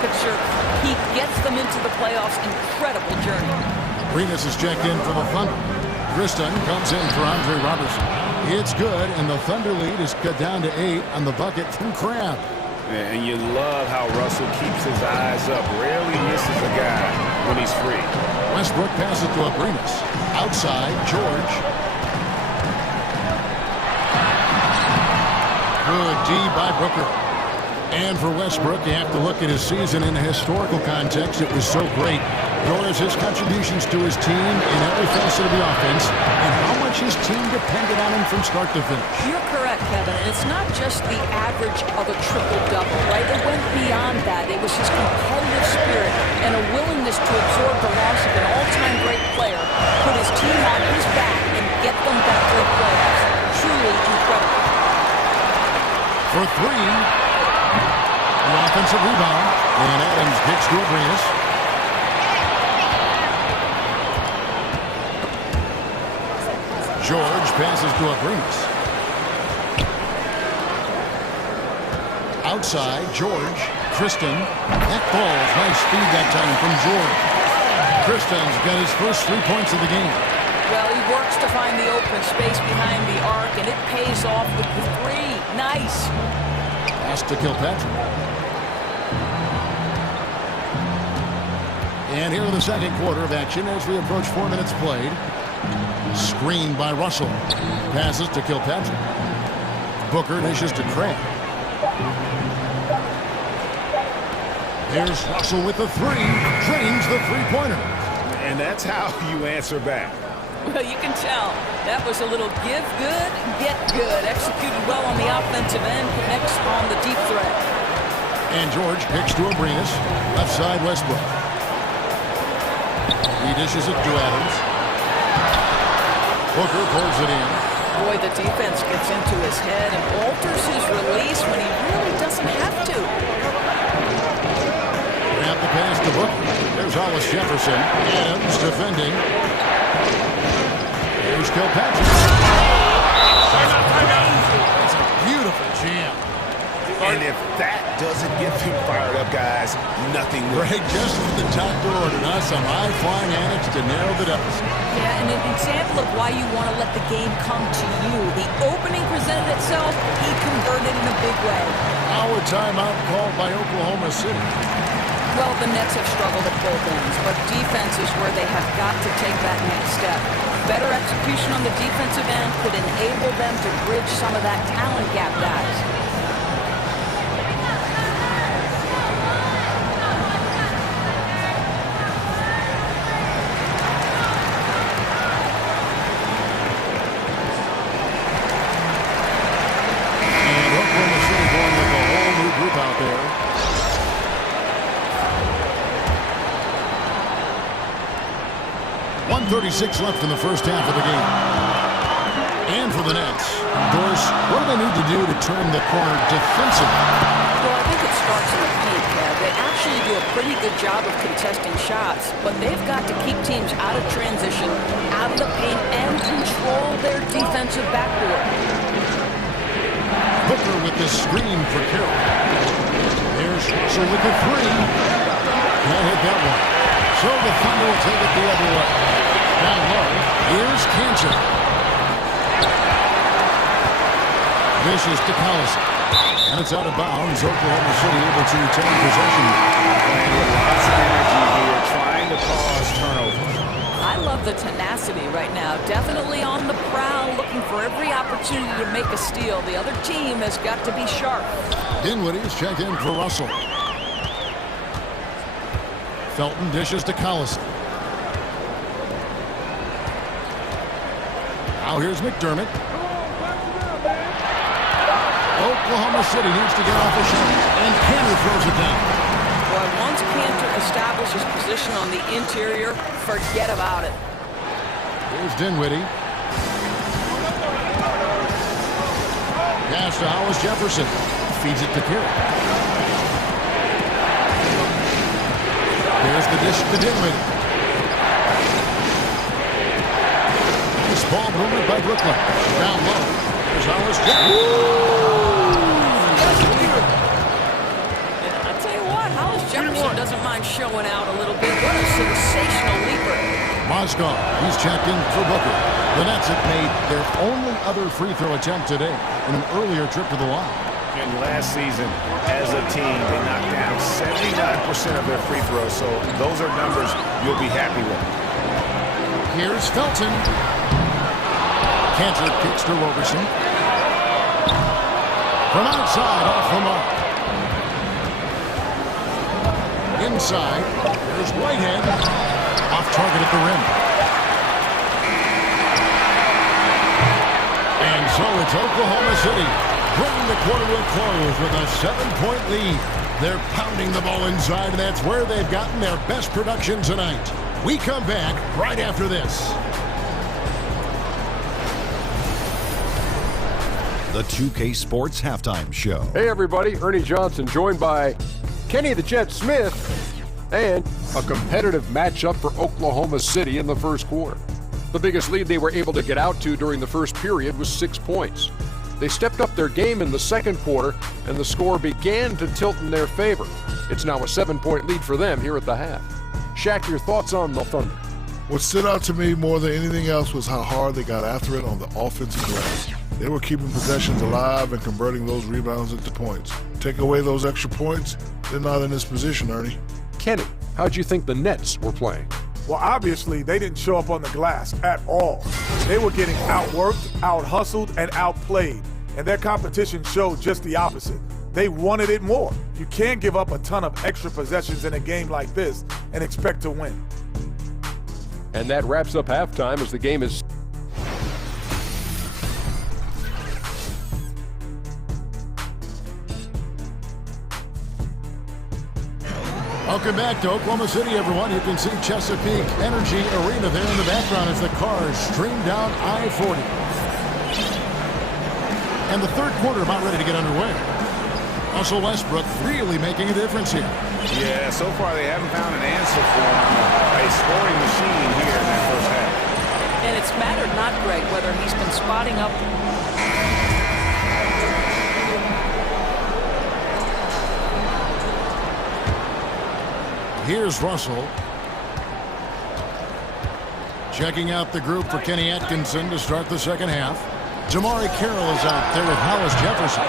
picture. He gets them into the playoffs. Incredible journey. Arenas is checked in for the Thunder. Tristan comes in for Andre Robertson. It's good, and the Thunder lead is cut down to 8 on the bucket from Crabbe. And you love how Russell keeps his eyes up. Rarely misses a guy when he's free. Westbrook passes to Abrinas. Outside, George. Good D by Booker. And for Westbrook, you have to look at his season in a historical context. It was so great. Nor his contributions to his team in every facet of the offense, and how much his team depended on him from start to finish. You're correct, Kevin. And it's not just the average of a triple-double, right? It went beyond that. It was his competitive spirit and a willingness to absorb the loss of an all-time great player, put his team on his back, and get them back to the playoffs. Truly incredible. For 3, the offensive rebound, and Adams kicks to Abrinas. George passes to Abrinas. Outside, George. Tristan. That ball's nice speed that time from George. Tristan's got his first 3 points of the game. Well, he works to find the open space behind the arc, and it pays off with the 3. Nice. Pass to Kilpatrick. And here in the second quarter of action as we approach 4 minutes played. Screen by Russell. Passes to Kilpatrick. Booker dishes to Crabbe. Here's Russell with the 3. Drains the three-pointer. And that's how you answer back. Well, you can tell. That was a little give good, get good. Executed well on the offensive end. Connects on the deep threat. And George picks to Abrinas. Left side, Westbrook. He dishes it to Adams. Booker pulls it in. Boy, the defense gets into his head and alters his release when he really doesn't have to. Grab the pass to Booker. There's Hollis Jefferson. Adams defending. Here's Kilpatrick. That's a beautiful jam. And if that doesn't get him fired up, guys, nothing will. Greg just with the top to order us some high-flying antics to nail the deficit. Yeah, and an example of why you want to let the game come to you. The opening presented itself, he converted in a big way. Our timeout called by Oklahoma City. Well, the Nets have struggled at both ends, but defense is where they have got to take that next step. Better execution on the defensive end could enable them to bridge some of that talent gap, guys. Out there. 1:36 left in the first half of the game. And for the Nets, Doris, what do they need to do to turn the corner defensively? Well, I think it starts in the paint, Kev. They actually do a pretty good job of contesting shots, but they've got to keep teams out of transition, out of the paint, and control their defensive backboard. Booker with the screen for Carroll. There's Russell with the 3. Can't hit that one. So the Thunder will take it the other way. Down low, here's Cantor. Vicious to Collison. And it's out of bounds. Oklahoma City able to retain possession. Lots of energy here, trying to cause turnover. I love the tenacity right now. Definitely on the prowl, looking for every opportunity to make a steal. The other team has got to be sharp. Dinwiddie's checked in for Russell. Felton dishes to Collison. Now here's McDermott. Oklahoma City needs to get off the shot, and Cantor throws it down. Boy, once Cantor establishes position on the interior, forget about it. Here's Dinwiddie. Pass to Hollis Jefferson. Feeds it to Carroll. Here's the dish to Dinwiddie. This ball movement by Brooklyn. Down low. There's Hollis Jefferson. Hollis Jefferson doesn't mind showing out a little bit. What a sensational leaper. Mozgov, he's checked in for Booker. The Nets have made their only other free throw attempt today in an earlier trip to the line. And last season, as a team, they knocked down 79% of their free throws, so those are numbers you'll be happy with. Here's Felton. Cantor kicks to Roberson. From outside, off the mark. Inside, there's Whitehead. Off target at the rim. And so it's Oklahoma City bringing the quarter to a close with a 7-point lead. They're pounding the ball inside, and that's where they've gotten their best production tonight. We come back right after this. The 2K Sports Halftime Show. Hey everybody, Ernie Johnson joined by Kenny the Jet Smith and a competitive matchup for Oklahoma City in the first quarter. The biggest lead they were able to get out to during the first period was 6 points. They stepped up their game in the second quarter and the score began to tilt in their favor. It's now a 7-point lead for them here at the half. Shaq, your thoughts on the Thunder? What stood out to me more than anything else was how hard they got after it on the offensive glass. They were keeping possessions alive and converting those rebounds into points. Take away those extra points, they're not in this position, Ernie. Kenny, how'd you think the Nets were playing? Well, obviously, they didn't show up on the glass at all. They were getting outworked, out-hustled, and outplayed. And their competition showed just the opposite. They wanted it more. You can't give up a ton of extra possessions in a game like this and expect to win. And that wraps up halftime as the game is... Welcome back to Oklahoma City, everyone. You can see Chesapeake Energy Arena there in the background as the cars stream down I-40. And the third quarter about ready to get underway. Russell Westbrook really making a difference here. Yeah, so far they haven't found an answer for him. A scoring machine here in that first half. And it's mattered not, Greg, whether he's been spotting up. Here's Russell. Checking out the group for Kenny Atkinson to start the second half. Jamari Carroll is out there with Hollis Jefferson.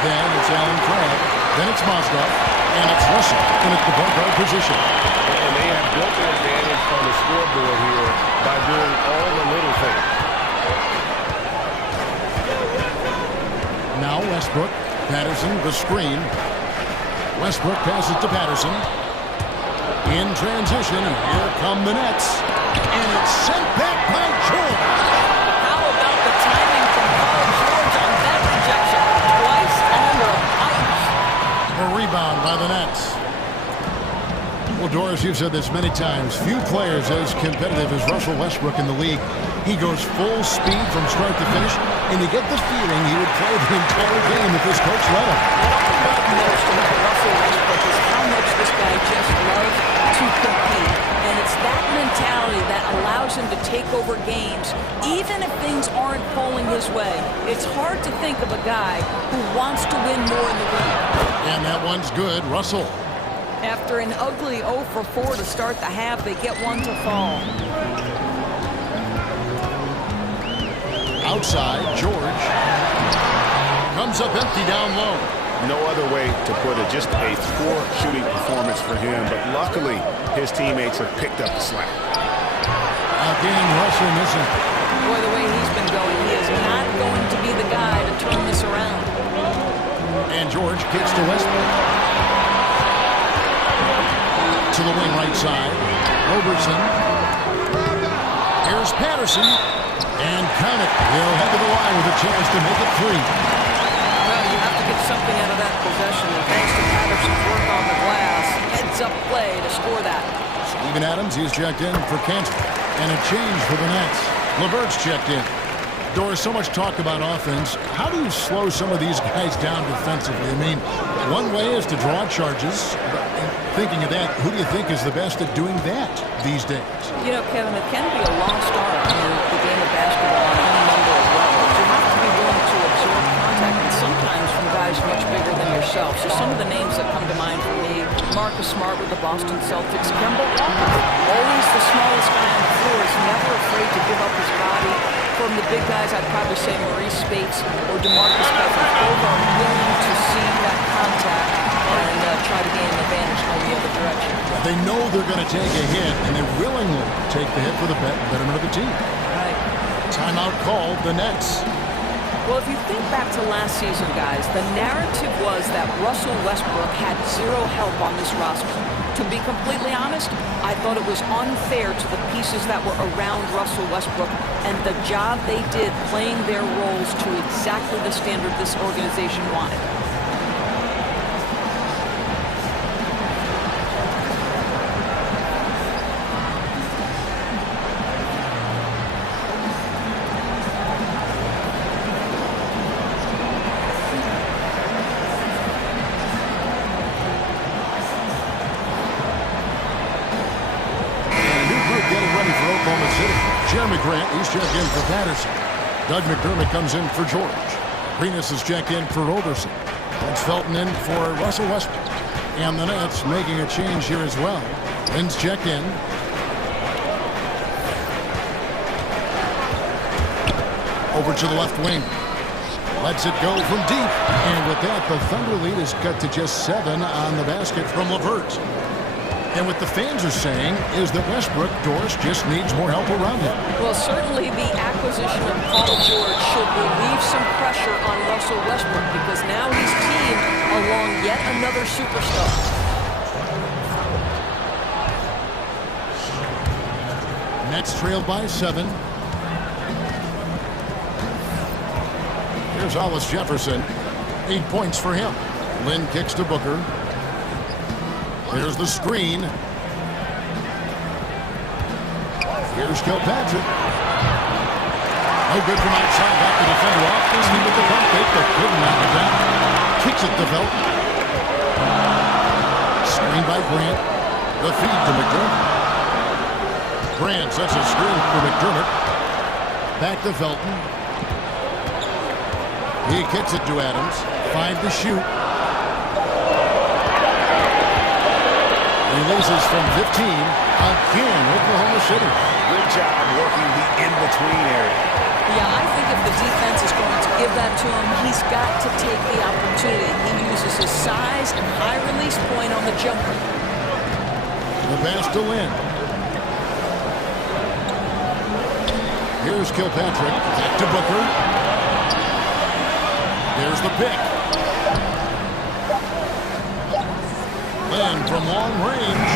Then it's Allen Crabbe. Then it's Mozgov. And it's Russell in at the point guard position. And they have built an advantage on the scoreboard here by doing all the little things. Now Westbrook. Patterson, the screen. Westbrook passes to Patterson. In transition, and here come the Nets. And it's sent back by George. How about the timing from Paul George on that rejection? Twice on the ice. A rebound by the Nets. Well, Doris, you've said this many times. Few players as competitive as Russell Westbrook in the league. He goes full speed from start to finish, and you get the feeling he would play the entire game if his coach let him. What I love most about Russell Westbrook is how much this guy just loves to compete. And it's that mentality that allows him to take over games, even if things aren't falling his way. It's hard to think of a guy who wants to win more in the league. And that one's good. Russell. After an ugly 0 for 4 to start the half, they get one to fall. Outside, George. Comes up empty down low. No other way to put it. Just a poor shooting performance for him. But luckily, his teammates have picked up the slack. Again, Russell missing. Boy, the way he's been going, he is not going to be the guy to turn this around. And George kicks to Westbrook. To the wing right side. Roberson. Here's Patterson. And count it. He'll head to the line with a chance to make it 3. Well, you have to get something out of that possession. And thanks to Patterson's work on the glass, heads-up play to score that. Steven Adams, he's checked in for Cantor. And a change for the Nets. LeVert's checked in. Doris, so much talk about offense. How do you slow some of these guys down defensively? I mean, one way is to draw charges. Thinking of that, who do you think is the best at doing that these days? You know, Kevin, it can be a lost art in the game of basketball on any number of levels. You have to be willing to absorb contact, and sometimes from guys guys much bigger than yourself. So some of the names that come to mind for me, Marcus Smart with the Boston Celtics, Kemba Walker, always the smallest guy on the floor, is never afraid to give up his body. From the big guys, I'd probably say Maurice Spates or DeMarcus Cousins. Both are willing to see that contact and try to gain an advantage going the other direction. They know they're going to take a hit, and they willingly take the hit for the betterment of the team. Right. Timeout called, the Nets. Well, if you think back to last season, guys, the narrative was that Russell Westbrook had zero help on this roster. To be completely honest, I thought it was unfair to the pieces that were around Russell Westbrook and the job they did playing their roles to exactly the standard this organization wanted. Jeremy Grant, he's checked in for Patterson. Doug McDermott comes in for George. Arenas is checked in for Roberson. That's Felton in for Russell Westbrook. And the Nets making a change here as well. Lynn's checked in. Over to the left wing. Lets it go from deep. And with that, the Thunder lead is cut to just 7 on the basket from LeVert. And what the fans are saying is that Westbrook, Doris, just needs more help around him. Well, certainly the acquisition of Paul George should relieve some pressure on Russell Westbrook because now he's teamed along yet another superstar. Nets trailed by 7. Here's Hollis Jefferson. 8 points for him. Lynn kicks to Booker. There's the screen. Here's Kilpatrick. No good from outside. Back to defender off. Disney with the pump fake, but couldn't knock it down. Kicks it to Felton. Screen by Grant. The feed to McDermott. Grant sets a screen for McDermott. Back to Felton. He kicks it to Adams. 5 to shoot. Releases from 15. Again, Oklahoma City. Good job working the in-between area. Yeah, I think if the defense is going to give that to him, he's got to take the opportunity. He uses his size and high release point on the jumper. The pass to Lynn. Here's Kilpatrick. Back to Booker. There's the pick. And from long range,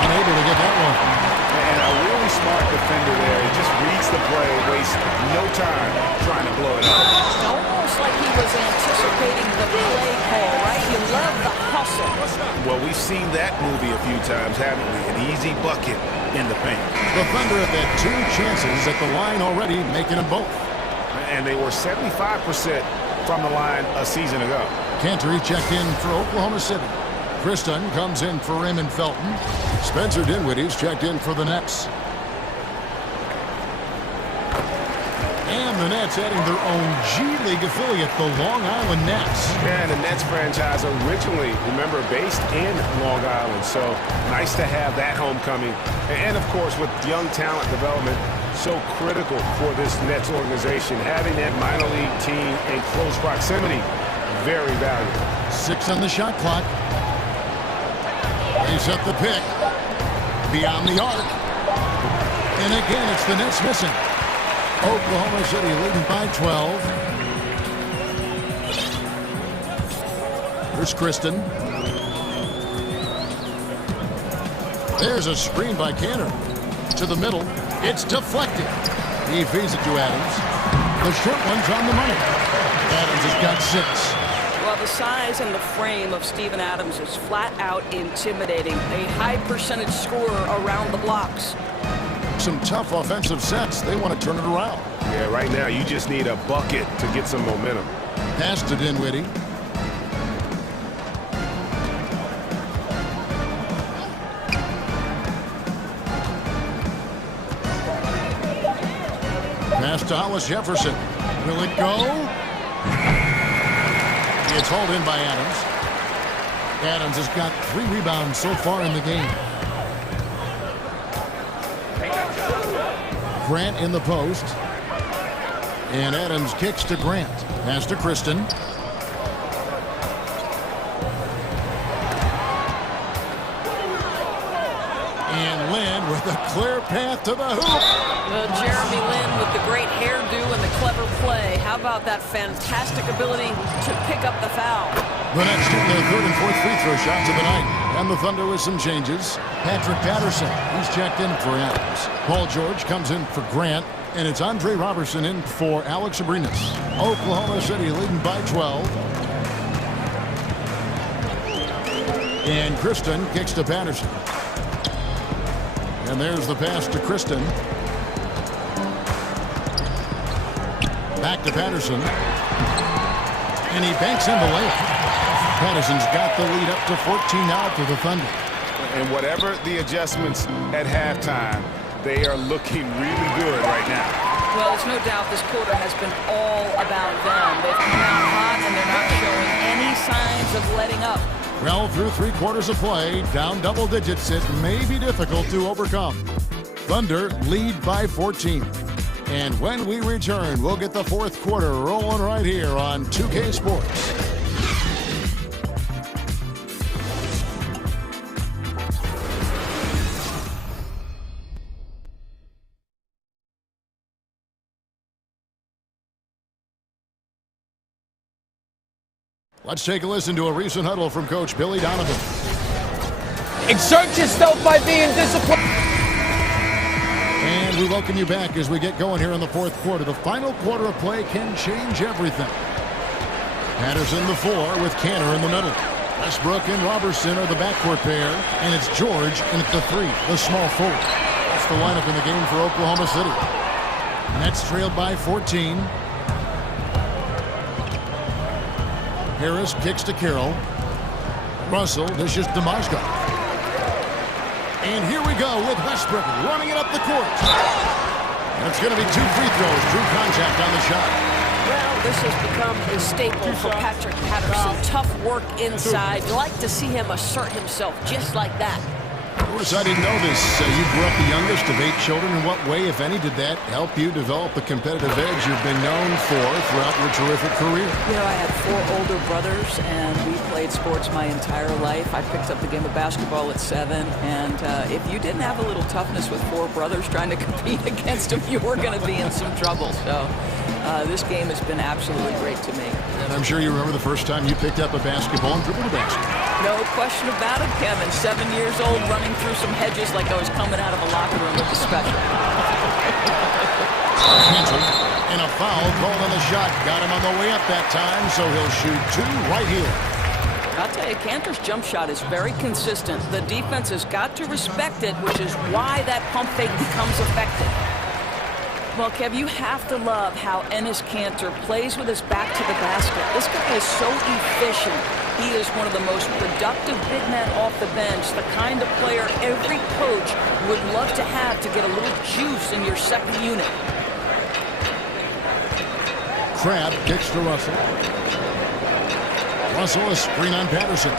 unable to get that one. And a really smart defender there. He just reads the play, wastes no time trying to blow it up. Almost like he was anticipating the play call, right? You love the hustle. Well, we've seen that movie a few times, haven't we? An easy bucket in the paint. The Thunder have had 2 chances at the line already, making them both. And they were 75% from the line a season ago. Cantor checked in for Oklahoma City. Kristen comes in for Raymond Felton. Spencer Dinwiddie's checked in for the Nets. And the Nets adding their own G-League affiliate, the Long Island Nets. Yeah, and the Nets franchise originally, remember, based in Long Island. So nice to have that homecoming. And of course, with young talent development, so critical for this Nets organization. Having that minor league team in close proximity, very valuable. 6 on the shot clock. He's at the pick. Beyond the arc. And again, it's the Nets missing. Oklahoma City leading by 12. Here's Kristen. There's a screen by Cantor. To the middle. It's deflected. He feeds it to Adams. The short one's on the money. Adams has got 6. Well, the size and the frame of Steven Adams is flat out intimidating. A high percentage scorer around the blocks. Some tough offensive sets. They want to turn it around. Yeah, right now you just need a bucket to get some momentum. Pass to Dinwiddie. Pass to Hollis Jefferson. Will it go? It's hauled in by Adams. Adams has got 3 rebounds so far in the game. Grant in the post. And Adams kicks to Grant. Pass to Kristen. And Lynn with a clear path to the hoop. Well, Jeremy Lin with the great hairdo and the clever play. How about that fantastic ability to pick up the foul? The Nets shooting their 3rd and 4th free throw shots of the night. And the Thunder with some changes. Patrick Patterson, he's checked in for Adams. Paul George comes in for Grant. And it's Andre Robertson in for Alex Abrinas. Oklahoma City leading by 12. And Kristen kicks to Patterson. And there's the pass to Kristen. Back to Patterson. And he banks in the layup. Patterson's got the lead up to 14 now for the Thunder. And whatever the adjustments at halftime, they are looking really good right now. Well, there's no doubt this quarter has been all about them. They've come out hot, and they're not showing any signs of letting up. Well, through 3 quarters of play, down double digits, it may be difficult to overcome. Thunder lead by 14. And when we return, we'll get the 4th quarter rolling right here on 2K Sports. Let's take a listen to a recent huddle from Coach Billy Donovan. Exert yourself by being disciplined. And we welcome you back as we get going here in the 4th quarter. The final quarter of play can change everything. Patterson the 4 with Cantor in the middle. Westbrook and Robertson are the backcourt pair. And it's George in at the 3, the small forward. That's the lineup in the game for Oklahoma City. Nets trailed by 14. Harris kicks to Carroll. Russell dishes to Mozgov. And here we go with Westbrook running it up the court. And it's going to be 2 free throws. Drew contact on the shot. Well, this has become a staple for Patrick Patterson. Tough work inside. You like to see him assert himself just like that. Of course, I didn't know this. You grew up the youngest of 8 children. In what way, if any, did that help you develop the competitive edge you've been known for throughout your terrific career? You know, I had 4 older brothers, and we played sports my entire life. I picked up the game of basketball at 7, and if you didn't have a little toughness with 4 brothers trying to compete against them, you were going to be in some trouble. So this game has been absolutely great to me. And I'm sure you remember the first time you picked up a basketball and dribbled a basket. No question about it, Kevin. 7 years old, running through some hedges like I was coming out of a locker room with the special. Cantor, and a foul called on the shot. Got him on the way up that time, so he'll shoot 2 right here. I'll tell you, Cantor's jump shot is very consistent. The defense has got to respect it, which is why that pump fake becomes effective. Well, Kev, you have to love how Enes Kanter plays with his back to the basket. This guy is so efficient. He is one of the most productive big men off the bench, the kind of player every coach would love to have to get a little juice in your second unit. Crabbe kicks to Russell. Russell a screen on Patterson.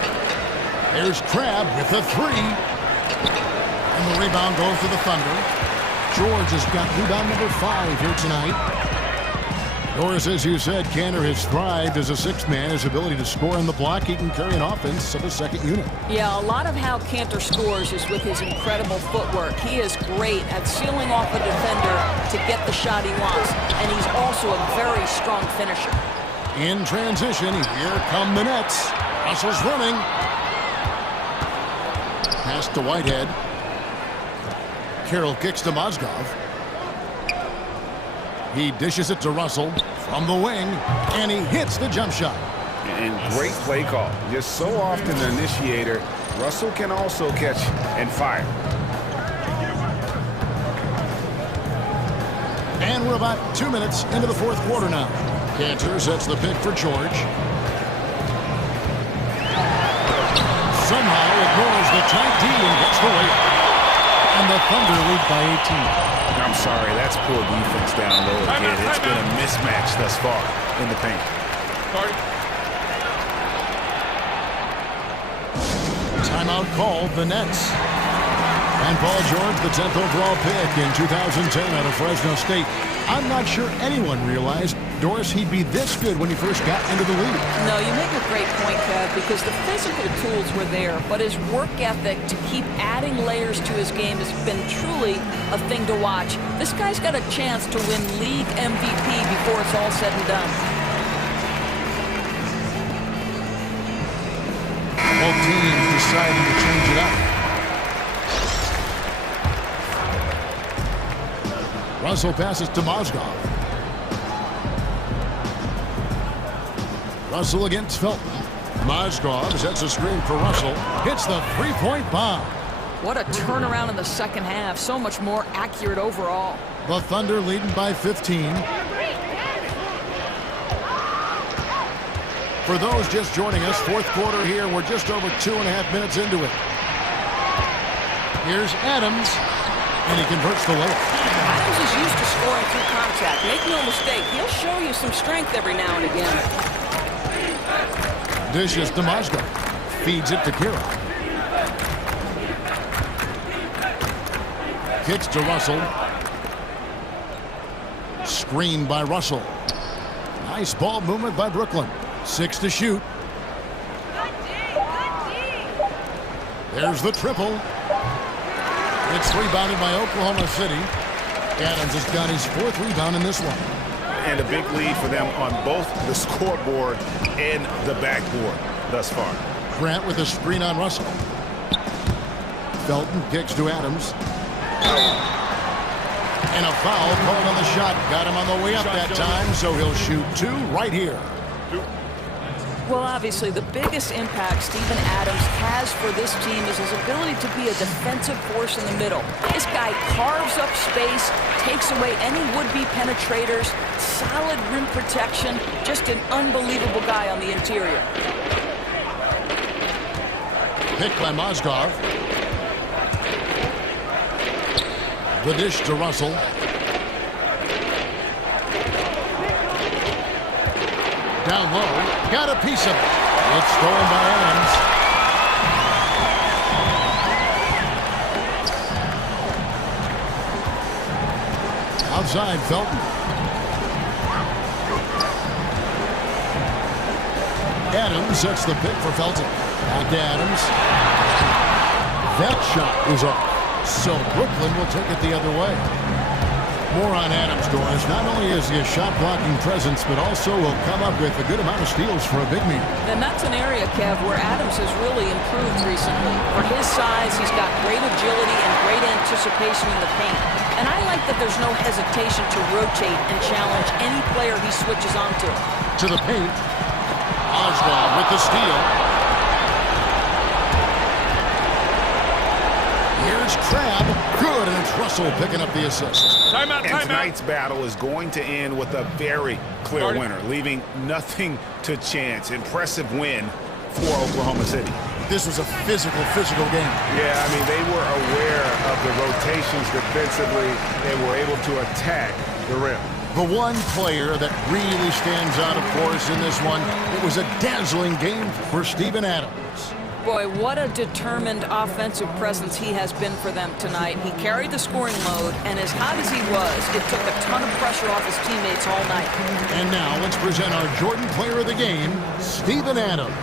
There's Crabbe with the 3. And the rebound goes to the Thunder. George has got rebound number 5 here tonight. Doris, as you said, Cantor has thrived as a 6th man. His ability to score on the block, he can carry an offense of a second unit. Yeah, a lot of how Cantor scores is with his incredible footwork. He is great at sealing off a defender to get the shot he wants, and he's also a very strong finisher. In transition, here come the Nets. Russell's running. Pass to Whitehead. Carroll kicks to Mozgov. He dishes it to Russell from the wing, and he hits the jump shot. And great play call. Just so often the initiator, Russell can also catch and fire. And we're about 2 minutes into the 4th quarter now. Cantor sets the pick for George. Somehow ignores the tight D and gets the layup. And the Thunder lead by 18. I'm sorry, that's poor defense down low again. It's been a mismatch thus far in the paint. Timeout called the Nets. And Paul George, the 10th overall pick in 2010 out of Fresno State. I'm not sure anyone realized, Doris, he'd be this good when he first got into the league. No, you make a great point, Kev, because the physical tools were there, but his work ethic to keep adding layers to his game has been truly a thing to watch. This guy's got a chance to win league MVP before it's all said and done. Both teams deciding to change it up. Russell passes to Mozgov. Russell against Felton. Mozgov sets a screen for Russell. Hits the three-point bomb. What a turnaround in the second half. So much more accurate overall. The Thunder leading by 15. For those just joining us, fourth quarter here. We're just over 2.5 minutes into it. Here's Adams, and he converts the layup. Adams is used to scoring through contact. Make no mistake, he'll show you some strength every now and again. Dishes to Mozgov. Feeds it to Kira. Kicks to Russell. Screen by Russell. Nice ball movement by Brooklyn. 6 to shoot. There's the triple. It's rebounded by Oklahoma City. Adams has got his 4th rebound in this one. And a big lead for them on both the scoreboard and the backboard thus far. Grant with a screen on Russell. Felton kicks to Adams. And a foul called on the shot. Got him on the way up that time, so he'll shoot 2 right here. Well, obviously, the biggest impact Steven Adams has for this team is his ability to be a defensive force in the middle. This guy carves up space, takes away any would-be penetrators, solid rim protection, just an unbelievable guy on the interior. Picked by Mozgov. The dish to Russell. Down low, got a piece of it. It's stolen by Adams. Outside, Felton. Adams sets the pick for Felton. Back to Adams. That shot is off. So Brooklyn will take it the other way. More on Adams, Doris. Not only is he a shot-blocking presence, but also will come up with a good amount of steals for a big man. And that's an area, Kev, where Adams has really improved recently. For his size, he's got great agility and great anticipation in the paint. And I like that there's no hesitation to rotate and challenge any player he switches onto. To the paint. Oswald with the steal. Here's Crabbe. Good, and it's Russell picking up the assist. And tonight's battle is going to end with a very clear winner, leaving nothing to chance. Impressive win for Oklahoma City. This was a physical game. Yeah, I mean, they were aware of the rotations defensively and were able to attack the rim. The one player that really stands out, of course, in this one, it was a dazzling game for Steven Adams. Boy, what a determined offensive presence he has been for them tonight. He carried the scoring load, and as hot as he was, it took a ton of pressure off his teammates all night. And now let's present our Jordan Player of the Game, Steven Adams.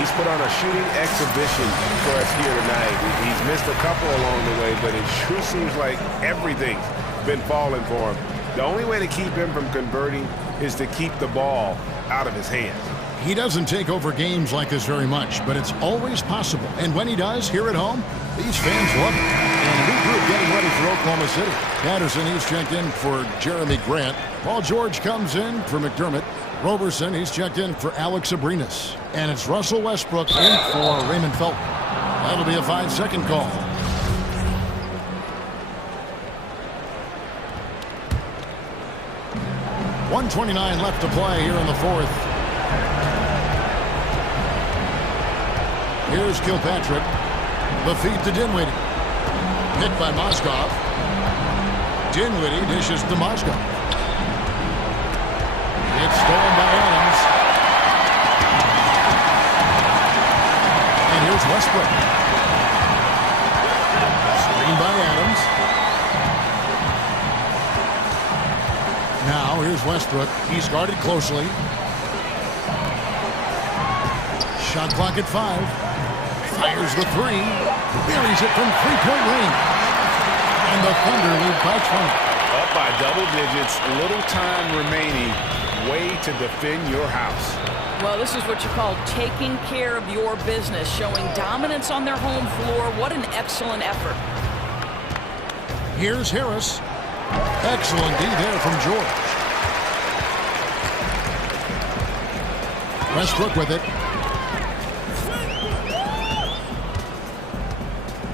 He's put on a shooting exhibition for us here tonight. He's missed a couple along the way, but it sure seems like everything's been falling for him. The only way to keep him from converting is to keep the ball out of his hands. He doesn't take over games like this very much, but it's always possible. And when he does, here at home, these fans love it. And a new group getting ready for Oklahoma City. Patterson, he's checked in for Jeremy Grant. Paul George comes in for McDermott. Roberson, he's checked in for Alex Abrinas. And it's Russell Westbrook in for Raymond Felton. That'll be a 5-second call. .129 left to play here in the fourth. Here's Kilpatrick. The feed to Dinwiddie. Hit by Mozgov. Dinwiddie dishes to Mozgov. It's stolen by Adams. And here's Westbrook. Westbrook. He's guarded closely. Shot clock at 5. Fires the 3. Buries it from three-point range. And the Thunder lead by 20. Up by double digits, little time remaining. Way to defend your house. Well, this is what you call taking care of your business, showing dominance on their home floor. What an excellent effort. Here's Harris. Excellent D there from George. Westbrook with it.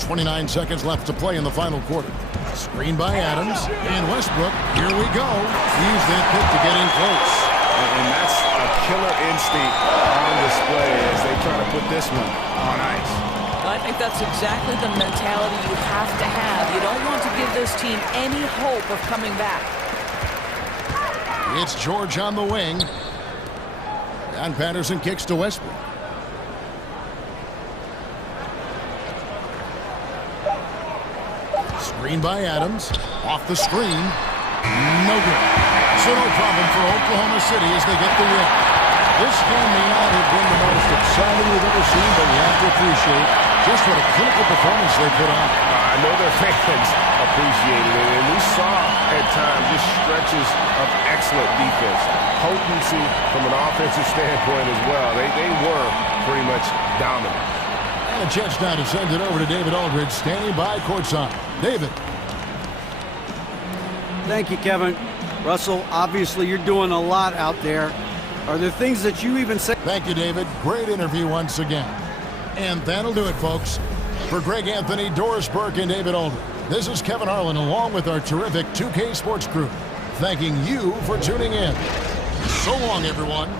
29 seconds left to play in the final quarter. Screen by Adams. And Westbrook, here we go. Use that pick to get in close. And that's a killer instinct on display as they try to put this one on ice. I think that's exactly the mentality you have to have. You don't want to give this team any hope of coming back. It's George on the wing. And Patterson kicks to Westbrook. Screen by Adams. Off the screen. No good. So no problem for Oklahoma City as they get the win. This game may not have been the most exciting we've ever seen, but we have to appreciate just what a clinical performance they put on. I know their fans appreciated it, and we saw at times just stretches of excellent defense. Potency from an offensive standpoint as well. They were pretty much dominant. And a chance now to send it over to David Aldridge, standing by courtside. David. Thank you, Kevin. Russell, obviously you're doing a lot out there. Are there things that you even say? Thank you, David. Great interview once again. And that'll do it, folks. For Greg Anthony, Doris Burke, and David Aldridge, this is Kevin Harlan along with our terrific 2K Sports crew, thanking you for tuning in. So long, everyone.